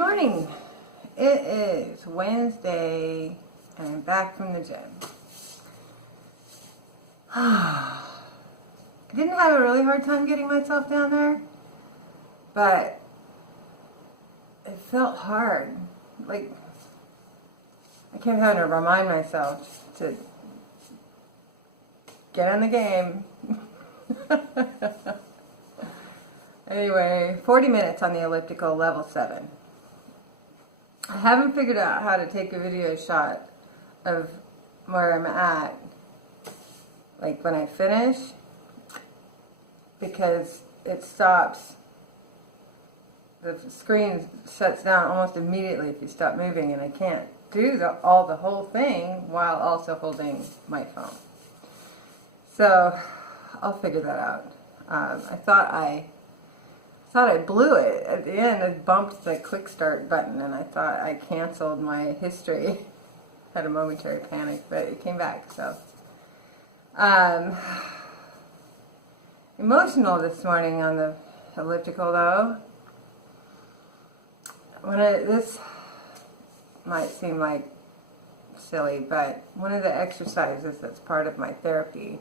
morning. It is Wednesday and I'm back from the gym. I didn't have a really hard time getting myself down there, but it felt hard. Like, I kept having to remind myself to get in the game. Anyway, 40 minutes on the elliptical, level 7. I haven't figured out how to take a video shot of where I'm at, like when I finish, because it stops. The screen shuts down almost immediately if you stop moving, and I can't do the whole thing while also holding my phone. So I'll figure that out. I thought I blew it at the end. I bumped the quick start button and I thought I canceled my history. Had a momentary panic, but it came back. So emotional this morning on the elliptical though. This might seem like silly, but one of the exercises that's part of my therapy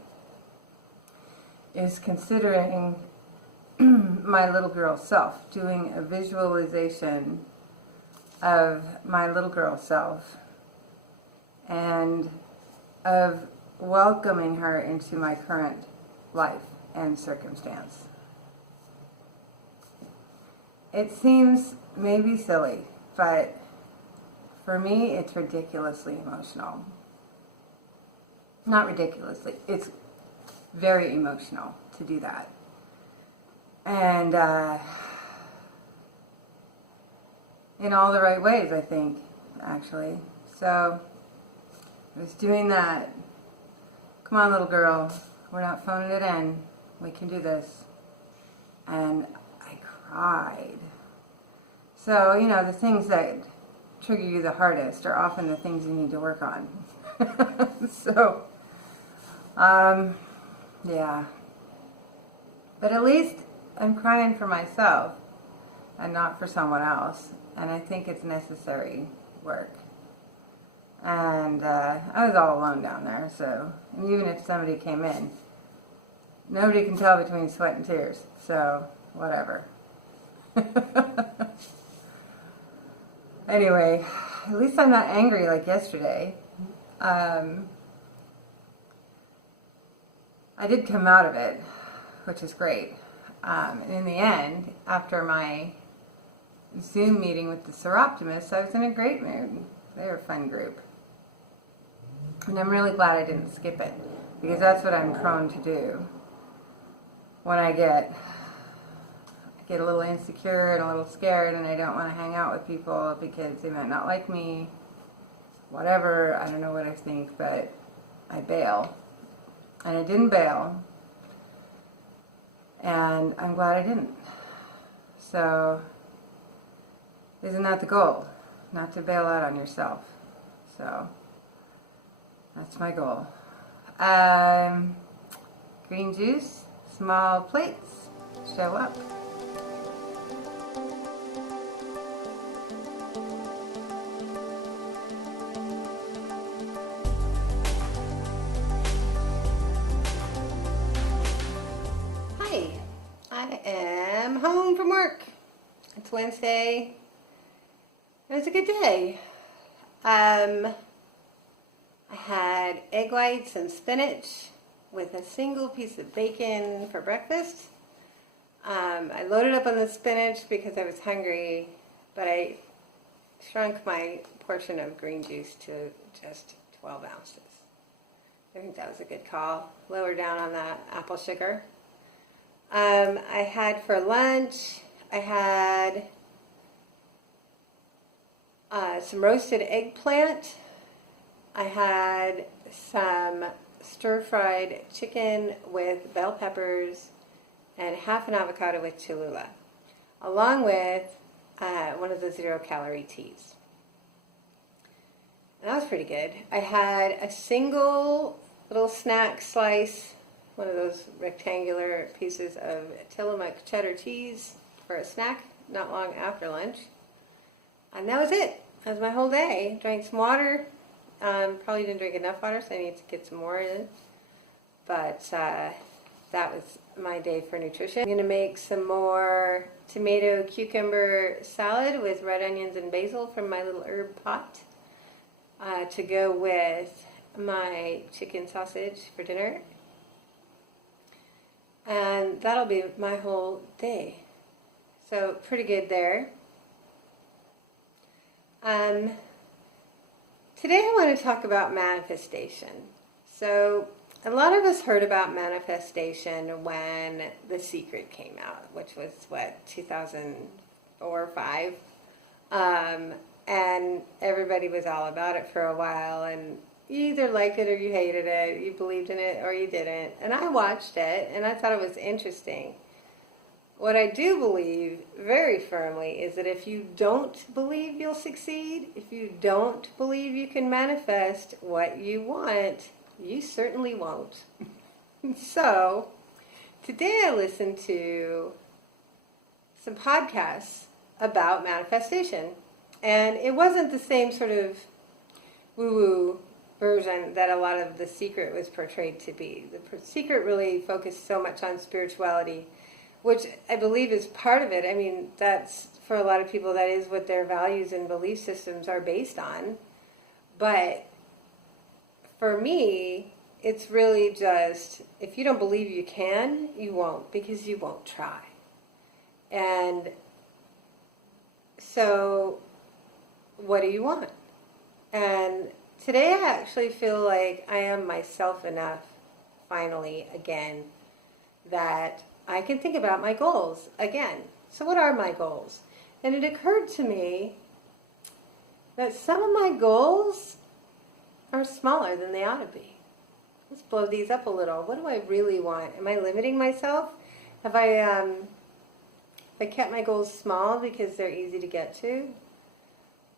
is considering my little girl self, doing a visualization of my little girl self and of welcoming her into my current life and circumstance. It seems maybe silly, but for me it's ridiculously emotional. Not ridiculously, it's very emotional to do that. And in all the right ways, I think, actually. So I was doing that. Come on, little girl. We're not phoning it in. We can do this. And I cried. So, you know, the things that trigger you the hardest are often the things you need to work on. So, yeah. But at least I'm crying for myself and not for someone else, and I think it's necessary work. And I was all alone down there, so, and even if somebody came in, nobody can tell between sweat and tears, so whatever. Anyway, at least I'm not angry like yesterday. I did come out of it, which is great. And in the end, after my Zoom meeting with the Seroptimists, I was in a great mood. They were a fun group. And I'm really glad I didn't skip it, because that's what I'm prone to do when I get a little insecure and a little scared and I don't want to hang out with people because they might not like me, whatever. I don't know what I think, but I bail. And I didn't bail. And I'm glad I didn't. So, isn't that the goal? Not to bail out on yourself. So, that's my goal. Green juice, small plates, show up. I am home from work. It's Wednesday. It was a good day. I had egg whites and spinach with a single piece of bacon for breakfast. I loaded up on the spinach because I was hungry, but I shrunk my portion of green juice to just 12 ounces. I think that was a good call. Lower down on that apple sugar. I had for lunch, I had some roasted eggplant. I had some stir-fried chicken with bell peppers and half an avocado with Cholula, along with one of the 0-calorie teas. And that was pretty good. I had a single little snack slice, one of those rectangular pieces of Tillamook cheddar cheese for a snack not long after lunch. And that was it. That was my whole day. Drank some water. Probably didn't drink enough water, so I need to get some more in. But that was my day for nutrition. I'm going to make some more tomato cucumber salad with red onions and basil from my little herb pot to go with my chicken sausage for dinner. And that'll be my whole day. So pretty good there. Today I want to talk about manifestation. So a lot of us heard about manifestation when The Secret came out, which was, 2004 or 5? And everybody was all about it for a while, and you either liked it or you hated it, you believed in it or you didn't. And I watched it, and I thought it was interesting. What I do believe very firmly is that if you don't believe you'll succeed, if you don't believe you can manifest what you want, you certainly won't. So, today I listened to some podcasts about manifestation. And it wasn't the same sort of woo-woo version that a lot of The Secret was portrayed to be. The Secret really focused so much on spirituality, which I believe is part of it. I mean, that's, for a lot of people, that is what their values and belief systems are based on. But for me, it's really just, if you don't believe you can, you won't, because you won't try. And so, what do you want? And today I actually feel like I am myself enough, finally, again, that I can think about my goals again. So what are my goals? And it occurred to me that some of my goals are smaller than they ought to be. Let's blow these up a little. What do I really want? Am I limiting myself? Have I kept my goals small because they're easy to get to?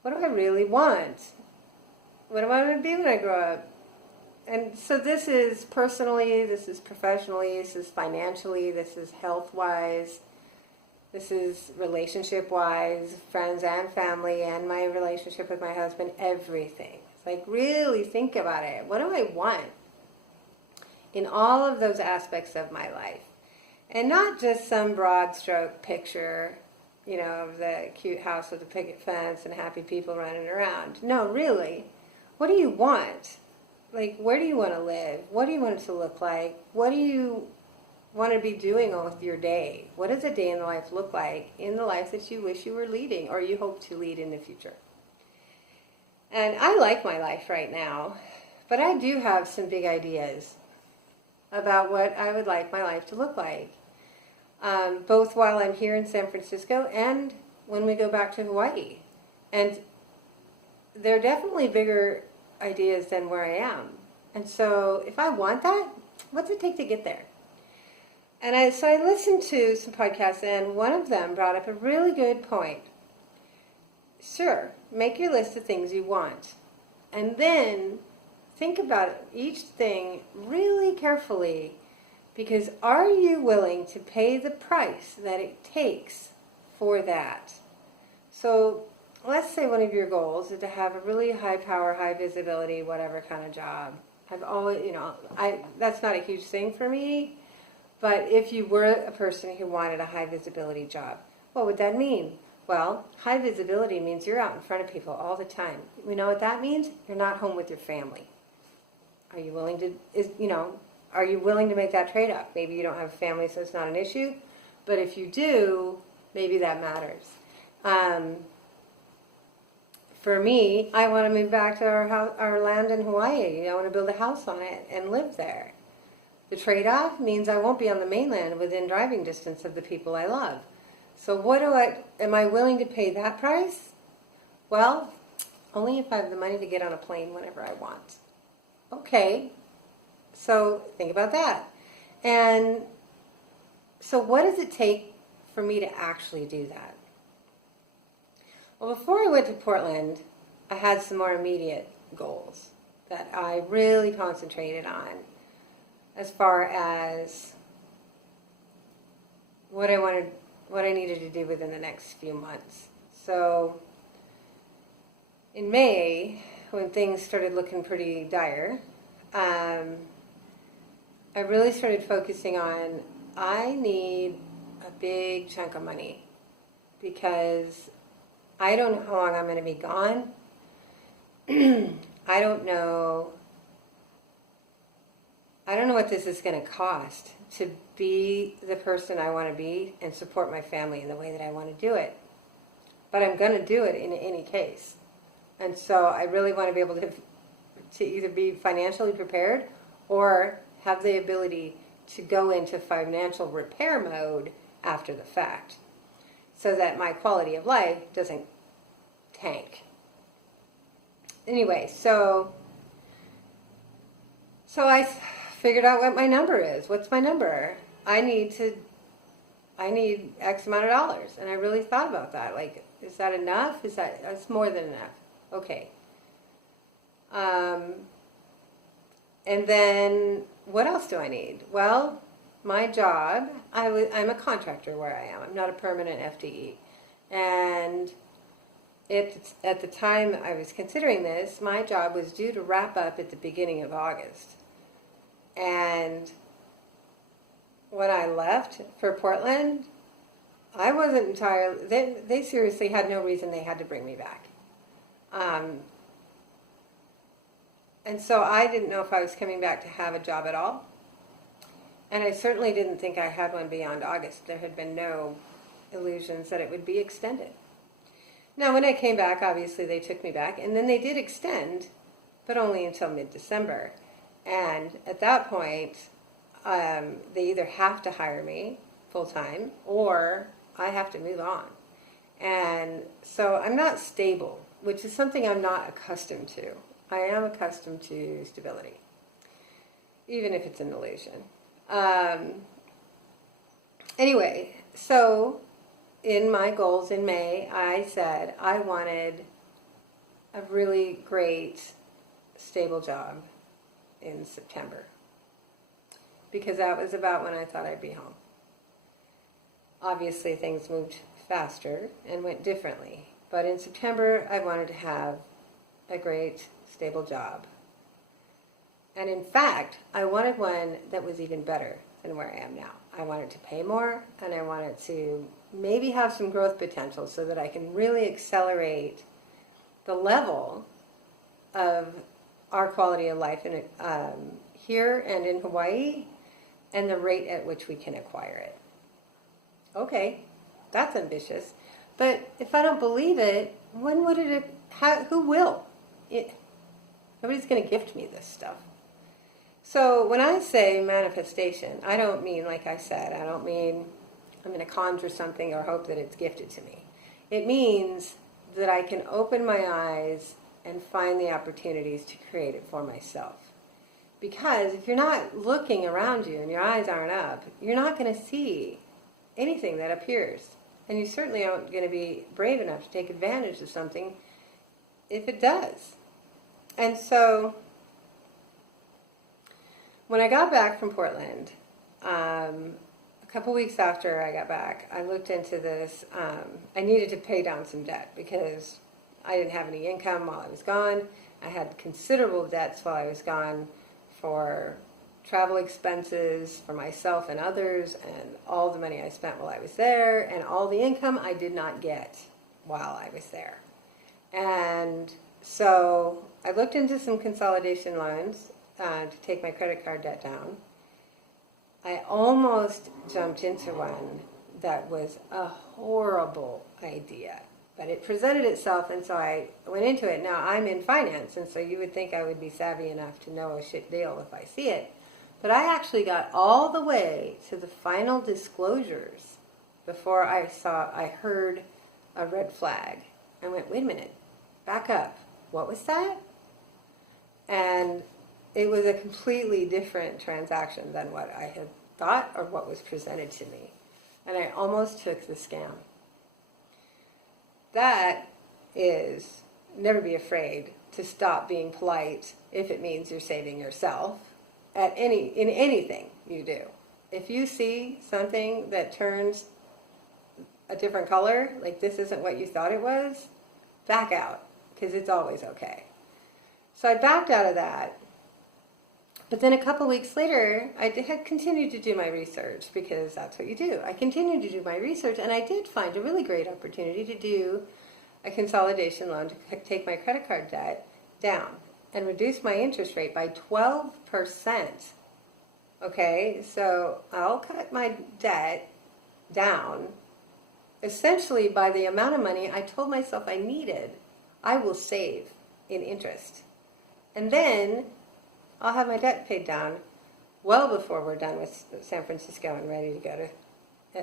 What do I really want? What do I want to be when I grow up? And so this is personally, this is professionally, this is financially, this is health-wise, this is relationship-wise, friends and family, and my relationship with my husband, everything. It's like, really think about it. What do I want in all of those aspects of my life? And not just some broad stroke picture, you know, of the cute house with a picket fence and happy people running around. No, really, what do you want? Like, where do you want to live? What do you want it to look like? What do you want to be doing with your day? What does a day in the life look like in the life that you wish you were leading or you hope to lead in the future? And I like my life right now, but I do have some big ideas about what I would like my life to look like, both while I'm here in San Francisco and when we go back to Hawaii. And they're definitely bigger ideas than where I am. And so if I want that, what's it take to get there? And so I listened to some podcasts, and one of them brought up a really good point. Sure, make your list of things you want. And then think about each thing really carefully, because are you willing to pay the price that it takes for that? So let's say one of your goals is to have a really high power, high visibility, whatever kind of job. I've always, that's not a huge thing for me, but if you were a person who wanted a high visibility job, what would that mean? Well, high visibility means you're out in front of people all the time. We know what that means? You're not home with your family. Are you willing to make that trade-off? Maybe you don't have a family, so it's not an issue, but if you do, maybe that matters. For me, I want to move back to our land in Hawaii. I want to build a house on it and live there. The trade-off means I won't be on the mainland within driving distance of the people I love. So am I willing to pay that price? Well, only if I have the money to get on a plane whenever I want. Okay, so think about that. And so what does it take for me to actually do that? Well, before I went to Portland, I had some more immediate goals that I really concentrated on as far as what I needed to do within the next few months. So in May, when things started looking pretty dire, I really started focusing on I need a big chunk of money because I don't know how long I'm going to be gone. I don't know. I don't know what this is going to cost to be the person I want to be and support my family in the way that I want to do it. But I'm going to do it in any case. And so I really want to be able to either be financially prepared or have the ability to go into financial repair mode after the fact so that my quality of life doesn't tank. Anyway, so I figured out what my number is. What's my number? I need X amount of dollars. And I really thought about that. Like, is that enough? That's more than enough. Okay. And then what else do I need? Well, my job, I'm a contractor where I am. I'm not a permanent FTE. And at the time I was considering this, my job was due to wrap up at the beginning of August. And when I left for Portland, I wasn't entirely, they seriously had no reason they had to bring me back. And so I didn't know if I was coming back to have a job at all. And I certainly didn't think I had one beyond August. There had been no illusions that it would be extended. Now, when I came back, obviously they took me back. And then they did extend, but only until mid-December. And at that point, they either have to hire me full-time or I have to move on. And so I'm not stable, which is something I'm not accustomed to. I am accustomed to stability, even if it's an illusion. Anyway, so in my goals in May, I said I wanted a really great, stable job in September because that was about when I thought I'd be home. Obviously, things moved faster and went differently, but in September, I wanted to have a great, stable job. And in fact, I wanted one that was even better than where I am now. I wanted to pay more, and I wanted to maybe have some growth potential so that I can really accelerate the level of our quality of life in, here and in Hawaii and the rate at which we can acquire it. Okay, that's ambitious. But if I don't believe it, when would it, who will? Nobody's going to gift me this stuff. So when I say manifestation, I don't mean, like I said, I don't mean I'm going to conjure something or hope that it's gifted to me. It means that I can open my eyes and find the opportunities to create it for myself. Because if you're not looking around you and your eyes aren't up, you're not going to see anything that appears. And you certainly aren't going to be brave enough to take advantage of something if it does. And so when I got back from Portland, a couple weeks after I got back, I looked into this. I needed to pay down some debt because I didn't have any income while I was gone. I had considerable debts while I was gone for travel expenses for myself and others, and all the money I spent while I was there, and all the income I did not get while I was there. And so I looked into some consolidation loans to take my credit card debt down. I almost jumped into one that was a horrible idea, but it presented itself, and so I went into it. Now, I'm in finance, and so you would think I would be savvy enough to know a shit deal if I see it. But I actually got all the way to the final disclosures before I heard a red flag. I went, wait a minute, back up. What was that? And it was a completely different transaction than what I had thought or what was presented to me. And I almost took the scam. That is, never be afraid to stop being polite if it means you're saving yourself in anything you do. If you see something that turns a different color, like this isn't what you thought it was, back out. because it's always okay. So I backed out of that. But then a couple weeks later, I had continued to do my research because that's what you do. I continued to do my research, and I did find a really great opportunity to do a consolidation loan to take my credit card debt down and reduce my interest rate by 12%. Okay, so I'll cut my debt down essentially by the amount of money I told myself I needed. I will save in interest. And then I'll have my debt paid down well before we're done with San Francisco and ready to go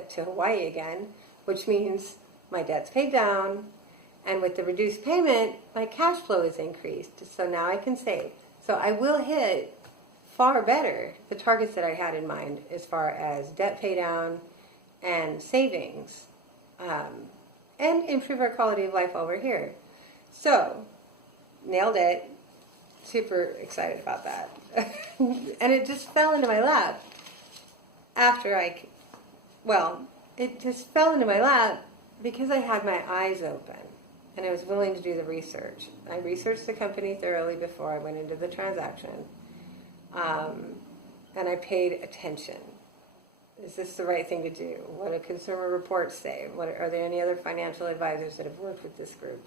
to Hawaii again, which means my debt's paid down, and with the reduced payment, my cash flow is increased. So now I can save. So I will hit far better the targets that I had in mind as far as debt pay down and savings, and improve our quality of life while we're here. So, nailed it. Super excited about that. And it just fell into my lap it just fell into my lap because I had my eyes open and I was willing to do the research. I researched the company thoroughly before I went into the transaction. And I paid attention. Is this the right thing to do? What do consumer reports say? Are there any other financial advisors that have worked with this group?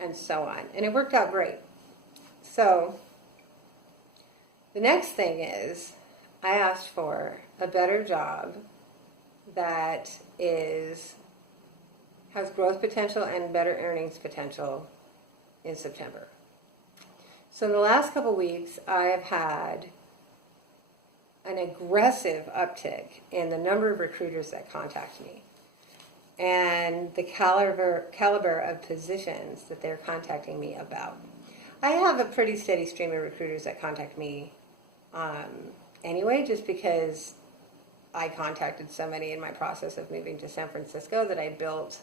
And so on. And it worked out great. So the next thing is I asked for a better job that has growth potential and better earnings potential in September. So in the last couple weeks, I have had an aggressive uptick in the number of recruiters that contact me and the caliber of positions that they're contacting me about. I have a pretty steady stream of recruiters that contact me anyway, just because I contacted so many in my process of moving to San Francisco that I built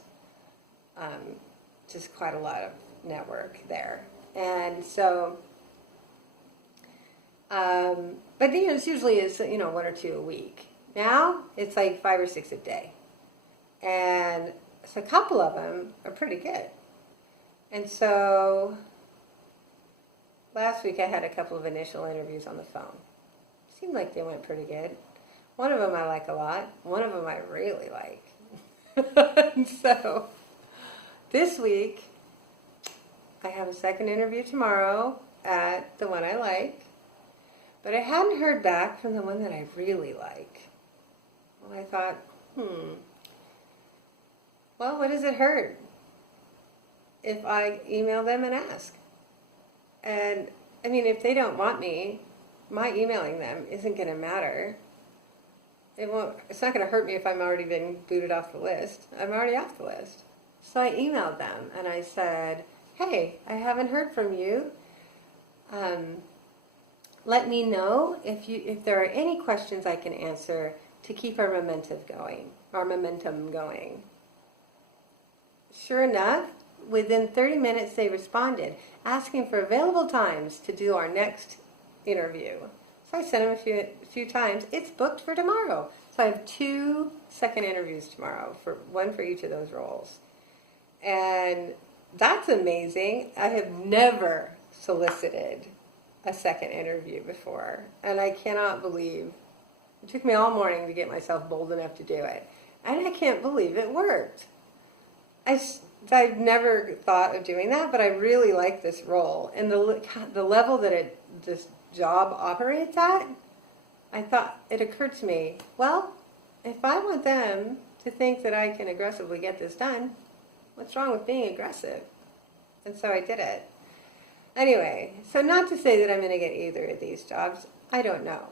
just quite a lot of network there. And so, but it usually is, one or two a week. Now it's like 5 or 6 a day. And so a couple of them are pretty good. And so last week I had a couple of initial interviews on the phone. Seemed like they went pretty good. One of them I like a lot. One of them I really like. And so this week I have a second interview tomorrow at the one I like. But I hadn't heard back from the one that I really like. Well, I thought, well, what does it hurt if I email them and ask? And, I mean, if they don't want me, my emailing them isn't going to matter. It's not going to hurt me if I'm already been booted off the list. I'm already off the list. So I emailed them and I said, hey, I haven't heard from you. Let me know if there are any questions I can answer to keep our momentum going. Sure enough, within 30 minutes they responded, asking for available times to do our next interview. So I sent them a few times. It's booked for tomorrow. So I have 2 second interviews tomorrow, one for each of those roles. And that's amazing. I have never solicited a second interview before. And I cannot believe, it took me all morning to get myself bold enough to do it. And I can't believe it worked. I've never thought of doing that, but I really like this role. And the level that this job operates at, it occurred to me, well, if I want them to think that I can aggressively get this done, what's wrong with being aggressive? And so I did it. Anyway, so not to say that I'm going to get either of these jobs. I don't know.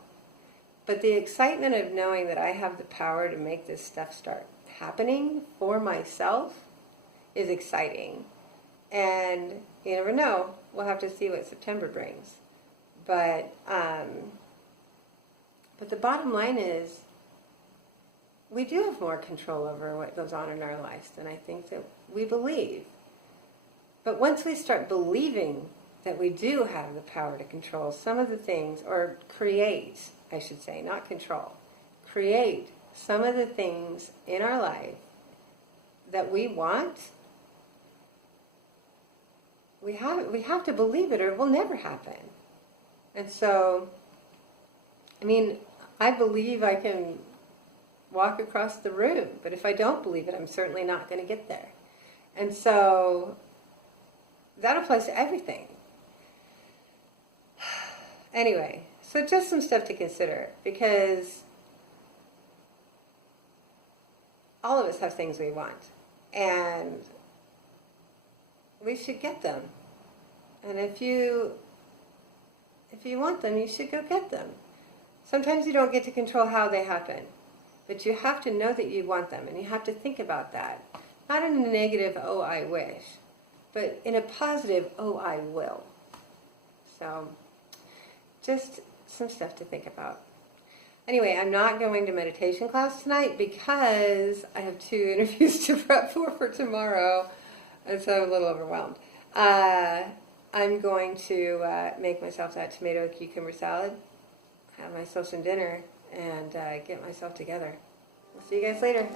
But the excitement of knowing that I have the power to make this stuff start happening for myself is exciting. And you never know. We'll have to see what September brings. But the bottom line is we do have more control over what goes on in our lives than I think that we believe. But once we start believing that we do have the power to control some of the things, or create, I should say, not control, create some of the things in our life that we want, we have to believe it or it will never happen. And so, I mean, I believe I can walk across the room, but if I don't believe it, I'm certainly not going to get there. And so that applies to everything. Anyway, so just some stuff to consider, because all of us have things we want, and we should get them. And if you want them, you should go get them. Sometimes you don't get to control how they happen, but you have to know that you want them, and you have to think about that. Not in a negative, oh, I wish, but in a positive, oh, I will. So, just some stuff to think about. Anyway, I'm not going to meditation class tonight because I have 2 interviews to prep for tomorrow, and so I'm a little overwhelmed. I'm going to make myself that tomato cucumber salad, have myself some dinner, and get myself together. I'll see you guys later.